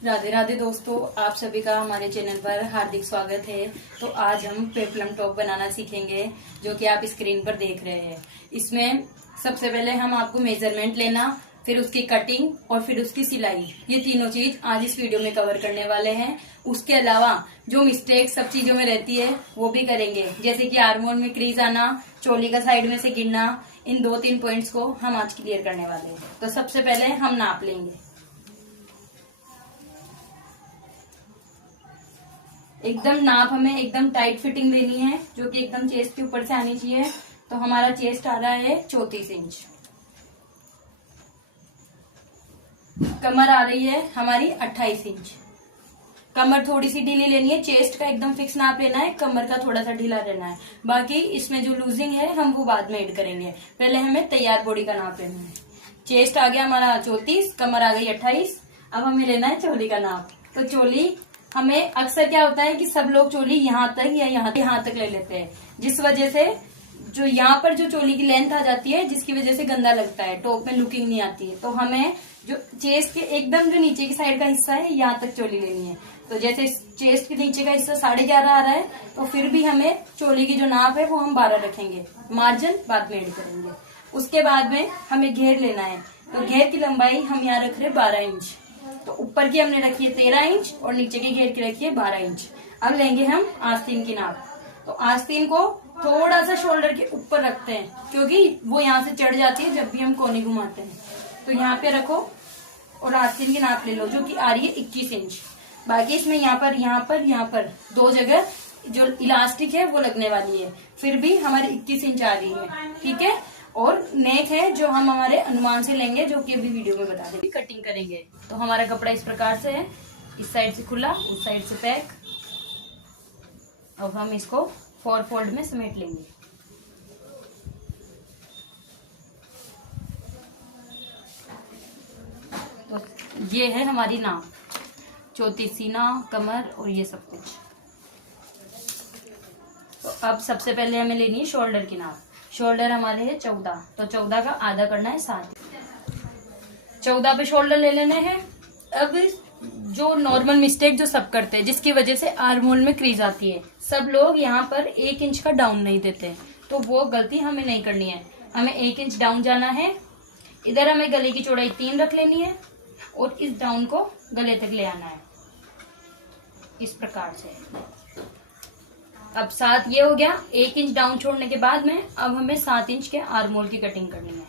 राधे राधे दोस्तों, आप सभी का हमारे चैनल पर हार्दिक स्वागत है। तो आज हम पेपलम टॉप बनाना सीखेंगे, जो कि आप स्क्रीन पर देख रहे हैं। इसमें सबसे पहले हम आपको मेजरमेंट लेना, फिर उसकी कटिंग और फिर उसकी सिलाई, ये तीनों चीज आज इस वीडियो में कवर करने वाले हैं। उसके अलावा जो मिस्टेक सब चीजों में रहती है वो भी करेंगे, जैसे कि आर्मोल में क्रीज आना, चोली का साइड में से गिरना। इन 2-3 पॉइंट्स को हम आज क्लियर करने वाले हैं। तो सबसे पहले हम नाप लेंगे। एकदम नाप हमें एकदम टाइट फिटिंग देनी है, जो कि एकदम चेस्ट के ऊपर से आनी चाहिए। तो हमारा चेस्ट आ रहा है 34 इंच, कमर आ रही है हमारी 28 इंच। कमर थोड़ी सी ढीली लेनी है, चेस्ट का एकदम फिक्स नाप लेना है, कमर का थोड़ा सा ढीला रहना है। बाकी इसमें जो लूजिंग है हम वो बाद में ऐड करेंगे, पहले हमें तैयार बॉडी का नाप लेना है। चेस्ट आ गया हमारा 34, कमर आ गई 28। अब हमें लेना है चोली का नाप। तो चोली हमें अक्सर क्या होता है कि सब लोग चोली यहाँ तक या यहाँ तक ले लेते हैं, जिस वजह से जो यहाँ पर जो चोली की लेंथ आ जाती है, जिसकी वजह से गंदा लगता है, टॉप में लुकिंग नहीं आती है। तो हमें जो चेस्ट के एकदम जो नीचे की साइड का हिस्सा है, यहाँ तक चोली लेनी है। तो जैसे चेस्ट के नीचे का हिस्सा 11.5 आ रहा है, तो फिर भी हमें चोली की जो नाप है वो हम 12 रखेंगे, मार्जिन बाद में ऐड करेंगे। उसके बाद में हमें घेर लेना है। तो घेर की लंबाई हम यहाँ रख रहे 12 इंच। तो ऊपर की हमने रखी है 13 इंच और नीचे की घेर की रखी है 12 इंच। अब लेंगे हम आस्तीन की नाप। तो आस्तीन को थोड़ा सा शोल्डर के ऊपर रखते हैं, क्योंकि वो यहाँ से चढ़ जाती है जब भी हम कोनी घुमाते हैं। तो यहाँ पे रखो और आस्तीन की नाप ले लो, जो कि आ रही है 21 इंच। बाकी इसमें यहाँ पर 2 जगह जो इलास्टिक है वो लगने वाली है, फिर भी हमारी 21 इंच आ रही है, ठीक है। और नेक है जो हम हमारे अनुमान से लेंगे, जो कि अभी वीडियो में बता देंगे। कटिंग करेंगे तो हमारा कपड़ा इस प्रकार से है, इस साइड से खुला, उस साइड से पैक। अब हम इसको 4 फोल्ड में समेट लेंगे। तो ये है हमारी नाप, 34 सीना, कमर और ये सब कुछ। तो अब सबसे पहले हमें लेनी है शोल्डर की नाप। शोल्डर हमारे है 14, तो 14 का आधा करना है 7। 14 पे शोल्डर ले लेने हैं। अब जो नॉर्मल मिस्टेक जो सब करते हैं, जिसकी वजह से आर्महोल में क्रीज आती है, सब लोग यहाँ पर 1 इंच का डाउन नहीं देते, तो वो गलती हमें नहीं करनी है। हमें 1 इंच डाउन जाना है। इधर हमें गले की चौड़ाई 3 रख लेनी है और इस डाउन को गले तक ले आना है, इस प्रकार से। अब 7 ये हो गया। 1 इंच डाउन छोड़ने के बाद में अब हमें 7 इंच के आर्महोल की कटिंग करनी है।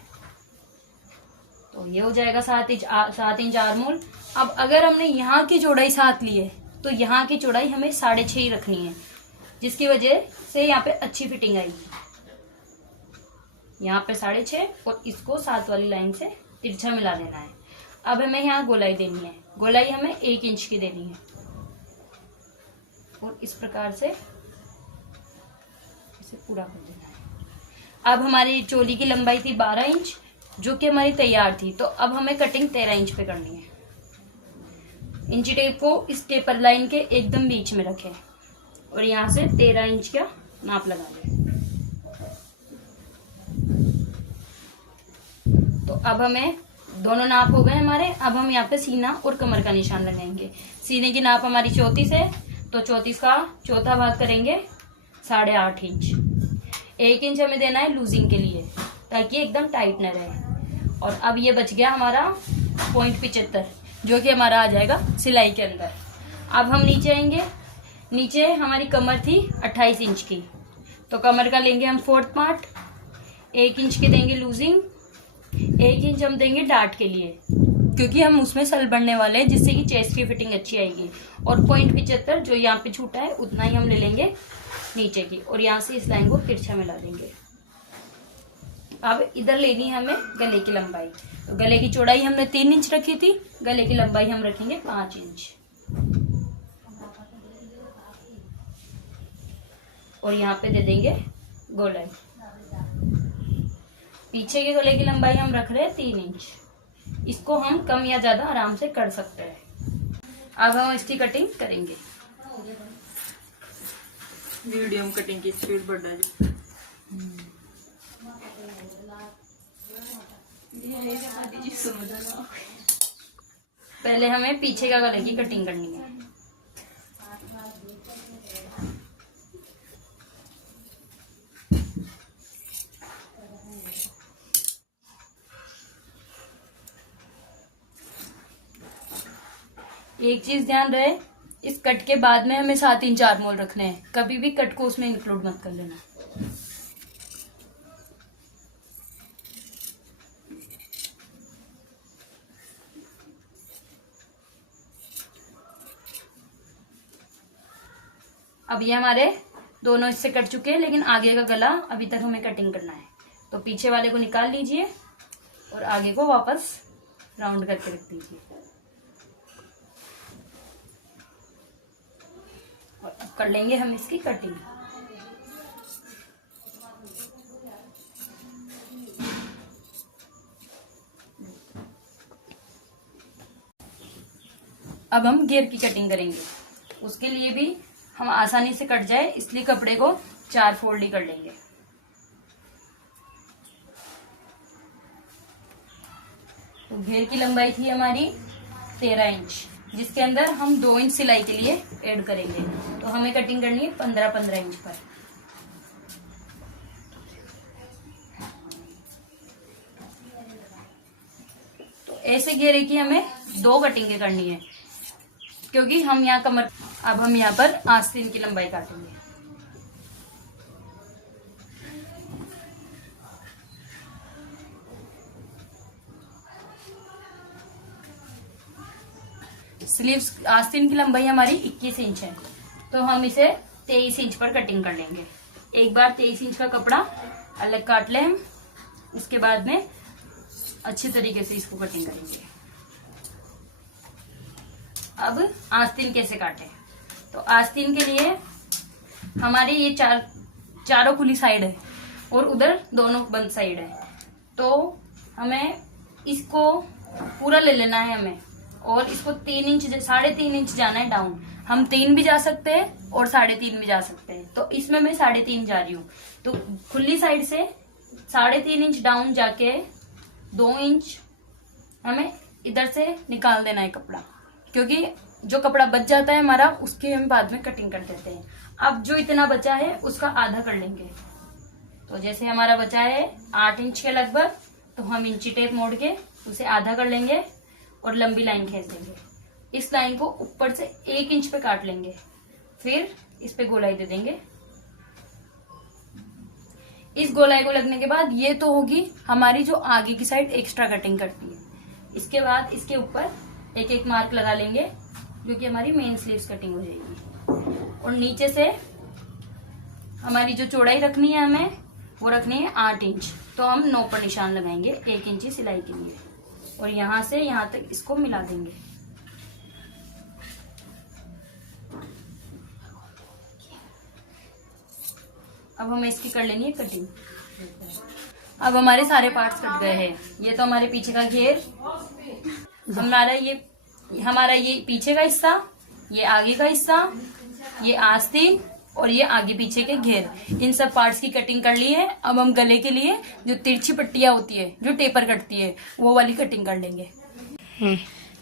तो ये हो जाएगा 7 इंच आर्महोल। अब अगर हमने यहाँ की चौड़ाई 7 ली है, तो यहाँ की चौड़ाई हमें 6.5 ही रखनी है, जिसकी वजह से यहाँ पे अच्छी फिटिंग आएगी। यहाँ पे 6.5 और इसको 7 वाली लाइन से तिरछा मिला देना है। अब हमें यहाँ गोलाई देनी है। गोलाई हमें 1 इंच की देनी है और इस प्रकार से इसे पूरा कर देना है। अब हमारी चोली की लंबाई थी 12 इंच, जो कि हमारी तैयार थी। तो अब हमें कटिंग 13 इंच पे करनी है। इंची टेप को इस टेपर लाइन के एकदम बीच में रखें और यहाँ से 13 इंच का नाप लगा लें। तो अब हमें दोनों नाप हो गए हमारे। अब हम यहाँ पे सीना और कमर का निशान लगाएंगे। सीने की नाप हमारी 34 है, तो 34 का चौथा भाग करेंगे 8.5 इंच। 1 इंच हमें देना है लूजिंग के लिए, ताकि एकदम टाइट न रहे। और अब ये बच गया हमारा 0.75, जो कि हमारा आ जाएगा सिलाई के अंदर। अब हम नीचे आएंगे। नीचे हमारी कमर थी 28 इंच की, तो कमर का लेंगे हम 4th पार्ट। 1 इंच के देंगे लूजिंग, 1 इंच हम देंगे डार्ट के लिए, क्योंकि हम उसमें सल बढ़ने वाले हैं, जिससे कि चेस्ट की फिटिंग अच्छी आएगी। और 0.75 जो यहाँ पे छूटा है, उतना ही हम ले लेंगे नीचे की, और यहाँ से इस लाइन को तिरछा मिला देंगे। अब इधर लेनी है हमें गले की लंबाई। तो गले की चौड़ाई हमने 3 इंच रखी थी, गले की लंबाई हम रखेंगे 5 इंच। और यहाँ पे दे देंगे गोलाई। पीछे के गले की लंबाई हम रख रहे हैं 3 इंच। इसको हम कम या ज्यादा आराम से कर सकते हैं। अब हम इसकी कटिंग करेंगे। वीडियो में कटिंग की स्पीड बढ़ रही है। पहले हमें पीछे का गले की कटिंग करनी है। एक चीज ध्यान रहे, इस कट के बाद में हमें 7 इंच आर्म होल रखने हैं, कभी भी कट को उसमें इंक्लूड मत कर लेना। अब ये हमारे दोनों हिस्से कट चुके हैं, लेकिन आगे का गला अभी तक हमें कटिंग करना है। तो पीछे वाले को निकाल लीजिए और आगे को वापस राउंड करके रख दीजिए। और अब कर लेंगे हम इसकी कटिंग। अब हम घेर की कटिंग करेंगे। उसके लिए भी हम आसानी से कट जाए इसलिए कपड़े को 4 फोल्ड ही कर लेंगे। तो घेर की लंबाई थी हमारी 13 इंच, जिसके अंदर हम 2 इंच सिलाई के लिए ऐड करेंगे। तो हमें कटिंग करनी है 15-15 इंच पर। तो ऐसे घेरे की हमें 2 कटिंगें करनी है, क्योंकि हम यहाँ कमर, अब हम यहाँ पर आस्तीन की लंबाई काटेंगे। स्लीव्स आस्तीन की लंबाई हमारी 21 इंच है, तो हम इसे 23 इंच पर कटिंग कर लेंगे। एक बार 23 इंच का कपड़ा अलग काट लें हम, उसके बाद में अच्छी तरीके से इसको कटिंग करेंगे। अब आस्तीन कैसे काटें? तो आस्तीन के लिए हमारी ये चारों खुली साइड है और उधर दोनों बंद साइड है, तो हमें इसको पूरा ले लेना है हमें, और इसको 3 इंच 3.5 इंच जाना है डाउन। हम 3 भी जा सकते हैं और 3.5 भी जा सकते हैं, तो इसमें मैं 3.5 जा रही हूँ। तो खुली साइड से 3.5 इंच डाउन जाके 2 इंच हमें इधर से निकाल देना है कपड़ा, क्योंकि जो कपड़ा बच जाता है हमारा उसकी हम बाद में कटिंग कर देते हैं। अब जो इतना बचा है उसका आधा कर लेंगे। तो जैसे हमारा बचा है 8 इंच के लगभग, तो हम इंची टेप मोड़ के उसे आधा कर लेंगे और लंबी लाइन खींच देंगे। इस लाइन को ऊपर से 1 इंच पे काट लेंगे, फिर इस पे गोलाई दे देंगे। इस गोलाई को लगने के बाद ये तो होगी हमारी जो आगे की साइड एक्स्ट्रा कटिंग करती है। इसके बाद इसके ऊपर एक एक मार्क लगा लेंगे, जो कि हमारी मेन स्लीव्स कटिंग हो जाएगी। और नीचे से हमारी जो चौड़ाई रखनी है हमें, वो रखनी है 8 इंच, तो हम 9 पर निशान लगाएंगे 1 इंची सिलाई के लिए, और यहां से यहां तक इसको मिला देंगे। अब हमें इसकी कर लेनी है कटिंग। अब हमारे सारे पार्ट्स कट गए हैं। ये तो हमारे पीछे का घेर, हमारा ये पीछे का हिस्सा, ये आगे का हिस्सा, ये आस्तीन और ये आगे पीछे के घेर, इन सब पार्ट्स की कटिंग कर ली है। अब हम गले के लिए जो तिरछी पट्टियां होती है, जो टेपर कटती है, वो वाली कटिंग कर लेंगे।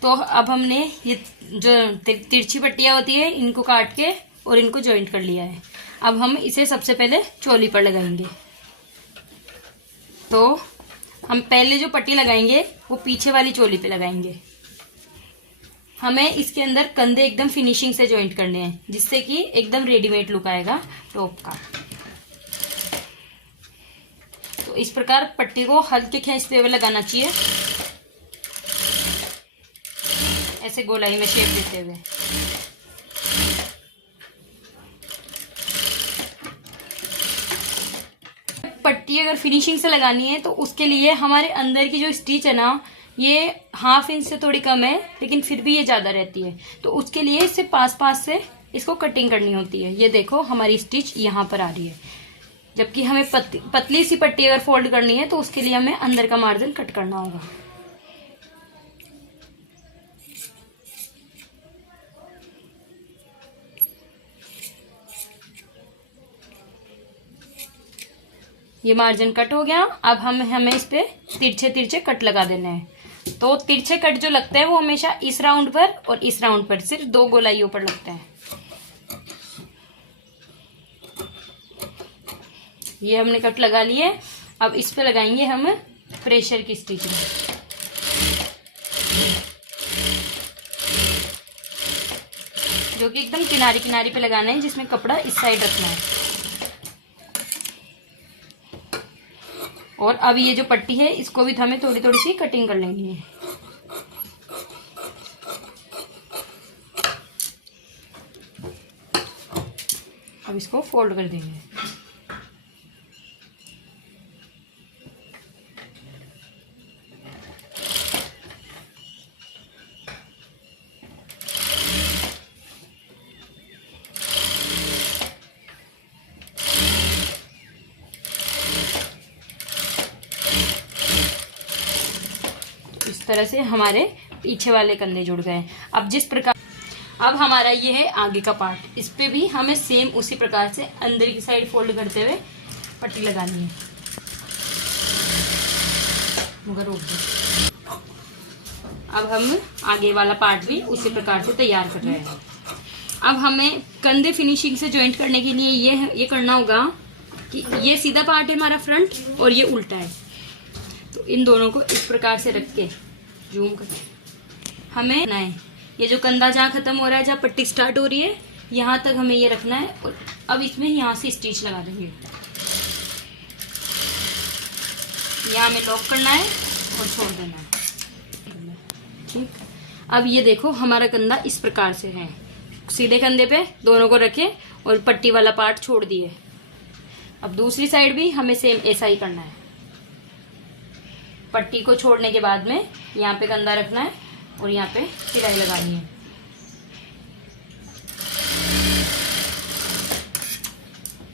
तो अब हमने ये जो तिरछी पट्टियां होती है इनको काट के और इनको जॉइंट कर लिया है। अब हम इसे सबसे पहले चोली पर लगाएंगे। तो हम पहले जो पट्टी लगाएंगे वो पीछे वाली चोली पे लगाएंगे। हमें इसके अंदर कंधे एकदम फिनिशिंग से जॉइंट करने हैं, जिससे कि एकदम रेडीमेड लुक आएगा टॉप का। तो इस प्रकार पट्टी को हल्के खींचते हुए लगाना चाहिए, ऐसे गोलाई में शेप देते हुए। पट्टी अगर फिनिशिंग से लगानी है तो उसके लिए हमारे अंदर की जो स्टिच है ना, ये 1/2 इंच से थोड़ी कम है, लेकिन फिर भी ये ज्यादा रहती है। तो उसके लिए इससे पास से इसको कटिंग करनी होती है। ये देखो हमारी स्टिच यहाँ पर आ रही है, जबकि हमें पतली सी पट्टी अगर फोल्ड करनी है तो उसके लिए हमें अंदर का मार्जिन कट करना होगा। ये मार्जिन कट हो गया। अब हमें इस पे तिरछे तिरछे कट लगा देने हैं। तो तिरछे कट जो लगते हैं वो हमेशा इस राउंड पर और इस राउंड पर, सिर्फ 2 गोलाइयों पर लगते हैं। ये हमने कट लगा लिए। अब इस पे लगाएंगे हम प्रेशर की स्टिचिंग। जो कि एकदम किनारे किनारे पे लगाना है, जिसमें कपड़ा इस साइड रखना है। और अब ये जो पट्टी है इसको भी हमें थोड़ी थोड़ी सी कटिंग कर लेनी है। अब इसको फोल्ड कर देंगे। इस तरह से हमारे पीछे वाले कंधे जुड़ गए। अब हमारा ये है आगे का पार्ट। इस पे भी हमें सेम उसी प्रकार से अंदर की साइड फोल्ड करते हुए पट्टी लगानी है। मगर रोक दो। अब हम आगे वाला पार्ट भी उसी प्रकार से तैयार कर रहे हैं। अब हमें कंधे फिनिशिंग से ज्वाइंट करने के लिए ये करना होगा कि ये सीधा पार्ट है हमारा फ्रंट और ये उल्टा है। तो इन दोनों को इस प्रकार से रख के जूम करके हमें ना है, ये जो कंधा जहाँ खत्म हो रहा है, जहाँ पट्टी स्टार्ट हो रही है, यहाँ तक हमें ये रखना है। और अब इसमें यहाँ से स्टिच लगा देंगे। यहाँ हमें लॉक करना है और छोड़ देना है। ठीक। अब ये देखो हमारा कंधा इस प्रकार से है। सीधे कंधे पे दोनों को रखे और पट्टी वाला पार्ट छोड़ दिए। अब दूसरी साइड भी हमें सेम ऐसा ही करना है। पट्टी को छोड़ने के बाद में यहाँ पे कंधा रखना है और यहाँ पे सिलाई लगानी है।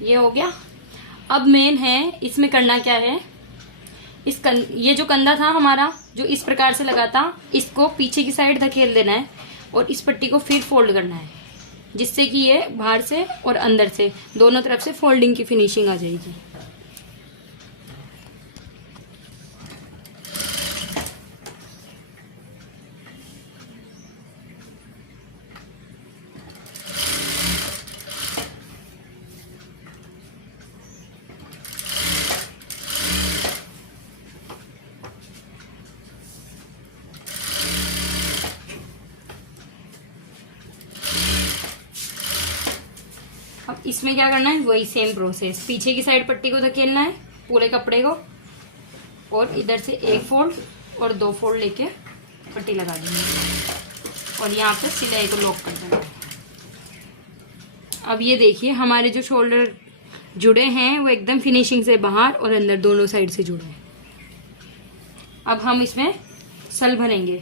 ये हो गया। अब मेन है इसमें करना क्या है, ये जो कंधा था हमारा जो इस प्रकार से लगा था, इसको पीछे की साइड धकेल देना है और इस पट्टी को फिर फोल्ड करना है, जिससे कि ये बाहर से और अंदर से दोनों तरफ से फोल्डिंग की फिनिशिंग आ जाएगी। अब इसमें क्या करना है, वही सेम प्रोसेस। पीछे की साइड पट्टी को धकेलना है पूरे कपड़े को और इधर से एक फोल्ड और 2 फोल्ड लेके पट्टी लगा देंगे और यहाँ पे सिलाई को लॉक कर देना है। अब ये देखिए हमारे जो शोल्डर जुड़े हैं वो एकदम फिनिशिंग से बाहर और अंदर दोनों साइड से जुड़े हैं। अब हम इसमें सल भरेंगे।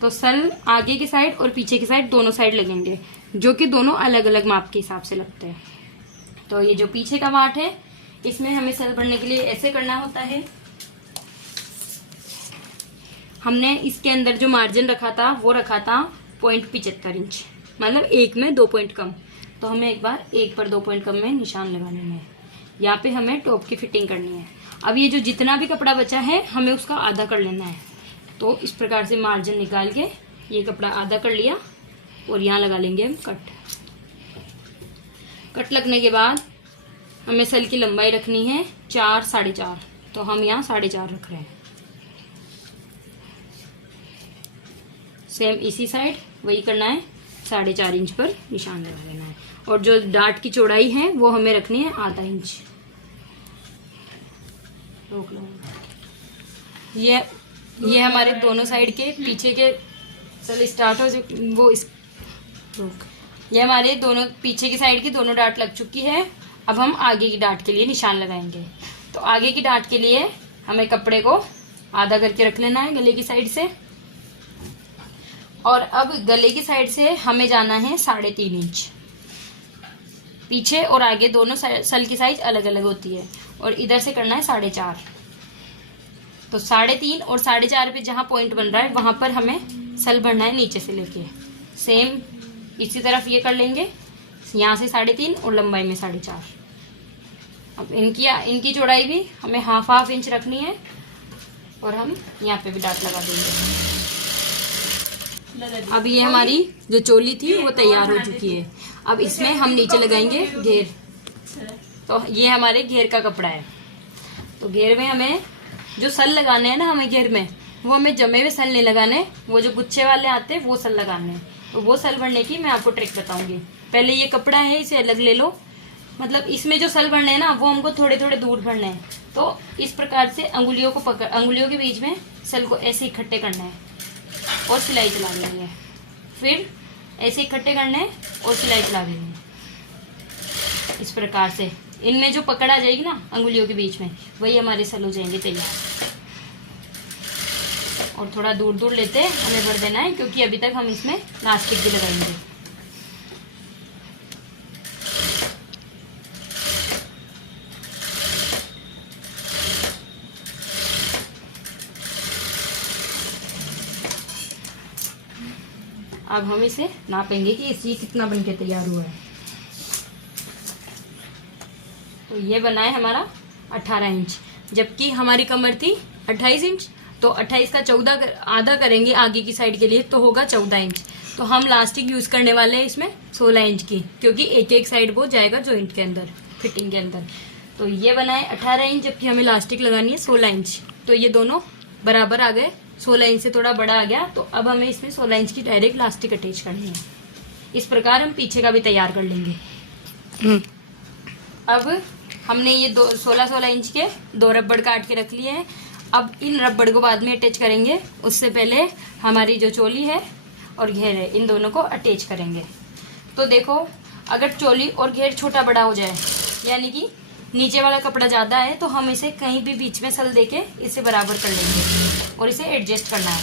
तो सल आगे की साइड और पीछे की साइड दोनों साइड लगेंगे, जो कि दोनों अलग अलग माप के हिसाब से लगते हैं। तो ये जो पीछे का पार्ट है इसमें हमें सल भरने के लिए ऐसे करना होता है। हमने इसके अंदर जो मार्जिन रखा था वो रखा था 0.75 इंच, मतलब 1 में 2 पॉइंट कम। तो हमें एक बार 1 पर 2 पॉइंट कम में निशान लगाने हैं। यहाँ पे हमें टॉप की फिटिंग करनी है। अब ये जो जितना भी कपड़ा बचा है हमें उसका आधा कर लेना है। तो इस प्रकार से मार्जिन निकाल के ये कपड़ा आधा कर लिया और यहाँ लगा लेंगे हम कट। कट लगने के बाद हमें सल की लंबाई रखनी है 4 साढ़े 4। तो हम यहाँ 4.5 रख रहे हैं। सेम इसी साइड वही करना है, 4.5 इंच पर निशान लगा लेना है। और जो डाट की चौड़ाई है वो हमें रखनी है आधा इंच। रोक लो। ये हमारे दोनों साइड के पीछे के सल स्टार्ट हो जो वो इस रोक। ये हमारे दोनों पीछे की साइड की दोनों डाट लग चुकी है। अब हम आगे की डाट के लिए निशान लगाएंगे। तो आगे की डाट के लिए हमें कपड़े को आधा करके रख लेना है गले की साइड से। और अब गले की साइड से हमें जाना है 3.5 इंच। पीछे और आगे दोनों सल की साइज अलग अलग होती है और इधर से करना है 4.5। तो 3.5 और 4.5 पे जहाँ पॉइंट बन रहा है वहां पर हमें सल भरना है नीचे से लेके। सेम इसी तरफ ये कर लेंगे, यहाँ से 3.5 और लंबाई में 4.5। अब इनकी चौड़ाई भी हमें हाफ इंच रखनी है और हम यहाँ पे भी डाट लगा देंगे। अब ये हमारी जो चोली थी वो तैयार हो चुकी है। अब इसमें हम नीचे लगाएंगे घेर। तो ये हमारे घेर का कपड़ा है। तो घेर में हमें जो सल लगाने हैं ना, हमें घेर में वो हमें जमे हुए सल नहीं लगाने, वो जो गुच्छे वाले आते हैं वो सल लगाने हैं। तो वो सल भरने की मैं आपको ट्रिक बताऊंगी। पहले ये कपड़ा है इसे अलग ले लो, मतलब इसमें जो सल भरने हैं ना वो हमको थोड़े थोड़े दूर भरने हैं। तो इस प्रकार से अंगुलियों को पकड़, अंगुलियों के बीच में सल को ऐसे इकट्ठे करना है और सिलाई चला देनी है। फिर ऐसे इकट्ठे करने हैं और सिलाई चला देनी है। इस प्रकार से इनमें जो पकड़ आ जाएगी ना अंगुलियों के बीच में, वही हमारे सल हो जाएंगे तैयार। और थोड़ा दूर दूर लेते हमें भर देना है, क्योंकि अभी तक हम इसमें इलास्टिक भी लगाएंगे। अब हम इसे नापेंगे कि ये कितना बनके तैयार हुआ है। तो ये बना है हमारा 18 इंच, जबकि हमारी कमर थी 28 इंच। तो 28 का 14 आधा करेंगे आगे की साइड के लिए, तो होगा 14 इंच। तो हम लास्टिक यूज करने वाले हैं इसमें 16 इंच की, क्योंकि एक एक साइड वो जाएगा जॉइंट के अंदर, फिटिंग के अंदर। तो ये बना है 18 इंच, जबकि हमें लास्टिक लगानी है 16 इंच। तो ये दोनों बराबर आ गए, 16 इंच से थोड़ा बड़ा आ गया। तो अब हमें इसमें 16 इंच की डायरेक्ट लास्टिक अटैच करनी है। इस प्रकार हम पीछे का भी तैयार कर लेंगे। अब हमने ये 16 इंच के 2 रबड़ काट के रख लिए हैं। अब इन रबड़ को बाद में अटैच करेंगे, उससे पहले हमारी जो चोली है और घेर है इन दोनों को अटैच करेंगे। तो देखो, अगर चोली और घेर छोटा बड़ा हो जाए, यानी कि नीचे वाला कपड़ा ज्यादा है, तो हम इसे कहीं भी बीच में सल देके इसे बराबर कर लेंगे और इसे एडजस्ट करना है।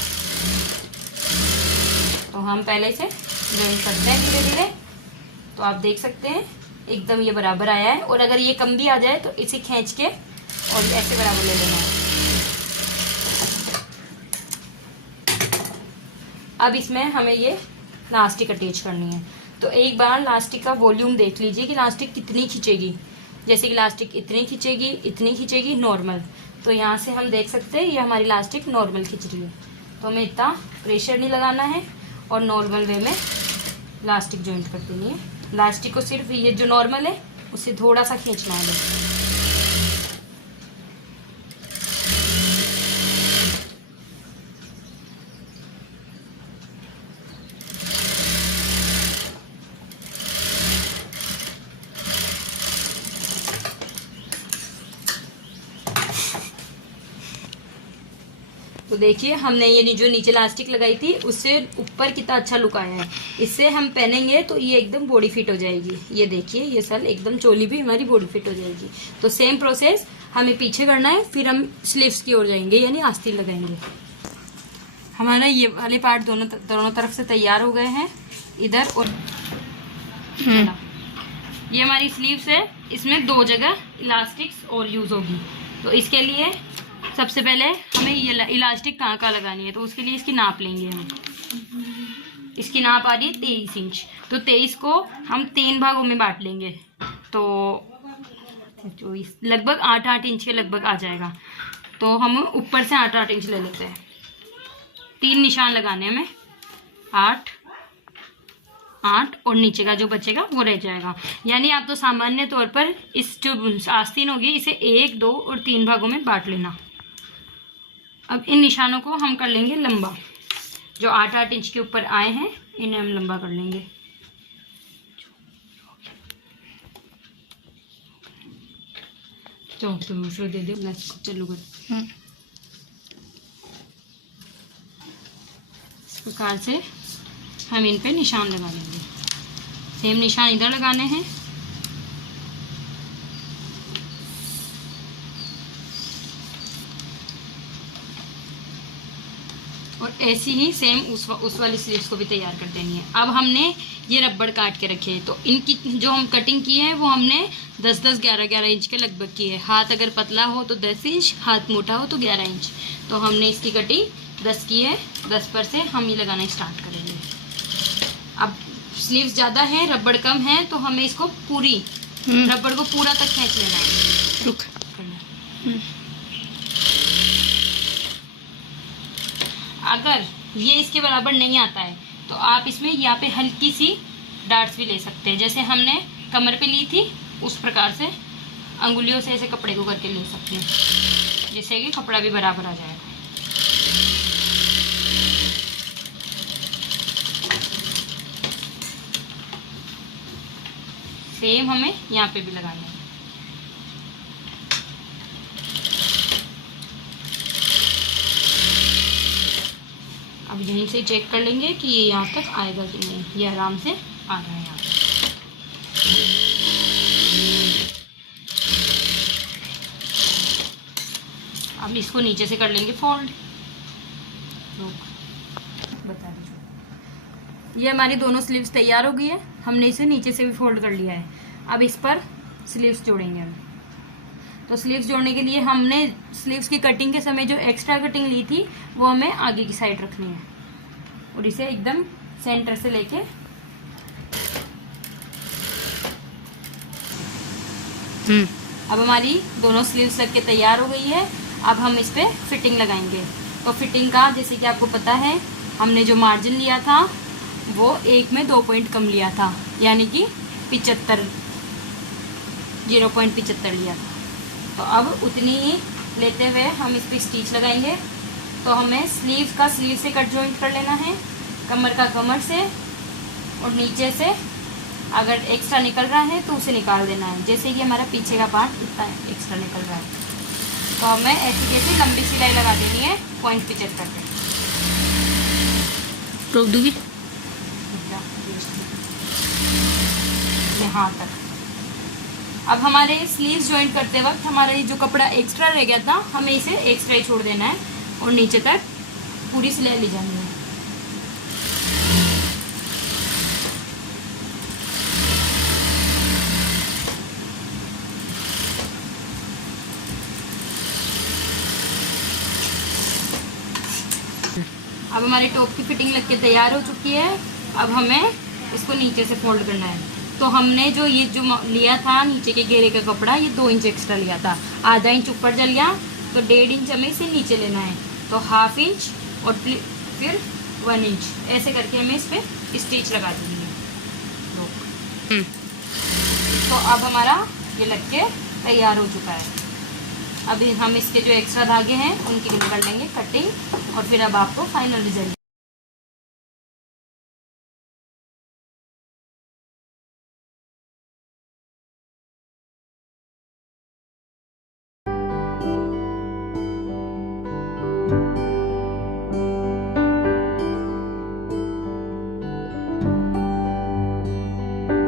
तो हम पहले इसे जॉइन करते हैं धीरे धीरे। तो आप देख सकते हैं एकदम ये बराबर आया है। और अगर ये कम भी आ जाए तो इसे खींच के और ऐसे बराबर ले लेना है। अब इसमें हमें ये लास्टिक अटैच करनी है। तो एक बार लास्टिक का वॉल्यूम देख लीजिए कि लास्टिक कितनी खींचेगी। जैसे कि लास्टिक इतनी खींचेगी नॉर्मल। तो यहाँ से हम देख सकते हैं ये हमारी लास्टिक नॉर्मल खींच रही है। तो हमें इतना प्रेशर नहीं लगाना है और नॉर्मल वे में लास्टिक जॉइंट कर देनी है। लास्टिक को सिर्फ ये जो नॉर्मल है उससे थोड़ा सा खींचना है। तो देखिए हमने ये जो नीचे इलास्टिक लगाई थी उससे ऊपर कितना अच्छा लुक आया है। इससे हम पहनेंगे तो ये एकदम बॉडी फिट हो जाएगी। ये देखिए ये सल एकदम, चोली भी हमारी बॉडी फिट हो जाएगी। तो सेम प्रोसेस हमें पीछे करना है, फिर हम स्लीव्स की ओर जाएंगे यानी आस्तीन लगाएंगे। हमारा ये वाले पार्ट दोनों तरफ से तैयार हो गए हैं, इधर और ये हमारी स्लीव्स है। इसमें 2 जगह इलास्टिक्स और यूज होगी। तो इसके लिए सबसे पहले हमें ये इलास्टिक कहाँ लगानी है, तो उसके लिए इसकी नाप लेंगे हम। इसकी नाप आ रही है 23 इंच। तो 23 को हम 3 भागों में बांट लेंगे, तो 24 लगभग 8-8 इंच के लगभग आ जाएगा। तो हम ऊपर से 8-8 इंच ले लेते हैं। 3 निशान लगाने हमें, 8 और नीचे का जो बचेगा वो रह जाएगा। यानी आप तो सामान्य तौर पर इस जो आस्तीन होगी इसे 1, 2 और 3 भागों में बांट लेना। अब इन निशानों को हम कर लेंगे लंबा। जो 8-8 इंच के ऊपर आए हैं इन्हें हम लंबा कर लेंगे। चौक तो दूसरा दे दो, चलो कर। इस प्रकार से हम इन पे निशान लगा लेंगे। सेम निशान इधर लगाने हैं। और ऐसी ही सेम उस वाली स्लीव्स को भी तैयार कर देनी है। अब हमने ये रबड़ काट के रखे हैं, तो इनकी जो हम कटिंग की है वो हमने 10-10, 11-11 इंच के लगभग की है। हाथ अगर पतला हो तो 10 इंच, हाथ मोटा हो तो 11 इंच। तो हमने इसकी कटिंग 10 की है। 10 पर से हम ये लगाना स्टार्ट करेंगे। अब स्लीव्स ज़्यादा है, रबड़ कम है, तो हमें इसको पूरी रबड़ को पूरा तक खींच लेना है। अगर ये इसके बराबर नहीं आता है, तो आप इसमें यहाँ पे हल्की सी डार्ट्स भी ले सकते हैं। जैसे हमने कमर पे ली थी उस प्रकार से अंगुलियों से ऐसे कपड़े को करके ले सकते हैं, जिससे कि कपड़ा भी बराबर आ जाएगा। सेम हमें यहाँ पे भी लगाना है। अब यहीं से चेक कर लेंगे कि ये यहाँ तक आएगा कि नहीं। ये आराम से आ रहा है यहाँ पे। अब इसको नीचे से कर लेंगे फोल्ड। बता दीजिए, ये हमारी दोनों स्लीव्स तैयार हो गई है। हमने इसे नीचे से भी फोल्ड कर लिया है। अब इस पर स्लीव्स जोड़ेंगे हम। तो स्लीव्स जोड़ने के लिए हमने स्लीव्स की कटिंग के समय जो एक्स्ट्रा कटिंग ली थी वो हमें आगे की साइड रखनी है और इसे एकदम सेंटर से लेके अब हमारी दोनों स्लीव्स लग के तैयार हो गई है। अब हम इस पे फिटिंग लगाएंगे। तो फिटिंग का जैसे कि आपको पता है, हमने जो मार्जिन लिया था वो 1 में 2 पॉइंट कम लिया था, यानी कि 0.75 लिया था। तो अब उतनी ही लेते हुए हम इस पर स्टिच लगाएंगे। तो हमें स्लीव का स्लीव से कट जॉइंट कर लेना है, कमर का कमर से, और नीचे से अगर एक्स्ट्रा निकल रहा है तो उसे निकाल देना है। जैसे कि हमारा पीछे का पार्ट इतना एक्स्ट्रा निकल रहा है, तो हमें ऐसी जैसी लंबी सिलाई लगा देनी है 0.75 पे। रोक दूंगी यहाँ तक। अब हमारे स्लीव्स ज्वाइंट करते वक्त हमारा ये जो कपड़ा एक्स्ट्रा रह गया था, हमें इसे एक्स्ट्रा ही छोड़ देना है और नीचे तक पूरी सिलाई ले जानी है। अब हमारे टॉप की फिटिंग लग के तैयार हो चुकी है। अब हमें इसको नीचे से फोल्ड करना है। तो हमने जो ये जो लिया था नीचे के घेरे का कपड़ा, ये 2 इंच एक्स्ट्रा लिया था, आधा इंच ऊपर चल गया, तो 1.5 इंच हमें इसे नीचे लेना है। तो 1/2 इंच और फिर 1 इंच ऐसे करके हमें इस पर स्टिच लगा देंगे। तो अब हमारा ये लग के तैयार हो चुका है। अभी हम इसके जो एक्स्ट्रा धागे हैं उनकी कर लेंगे कटिंग, और फिर अब आपको फाइनल रिजल्ट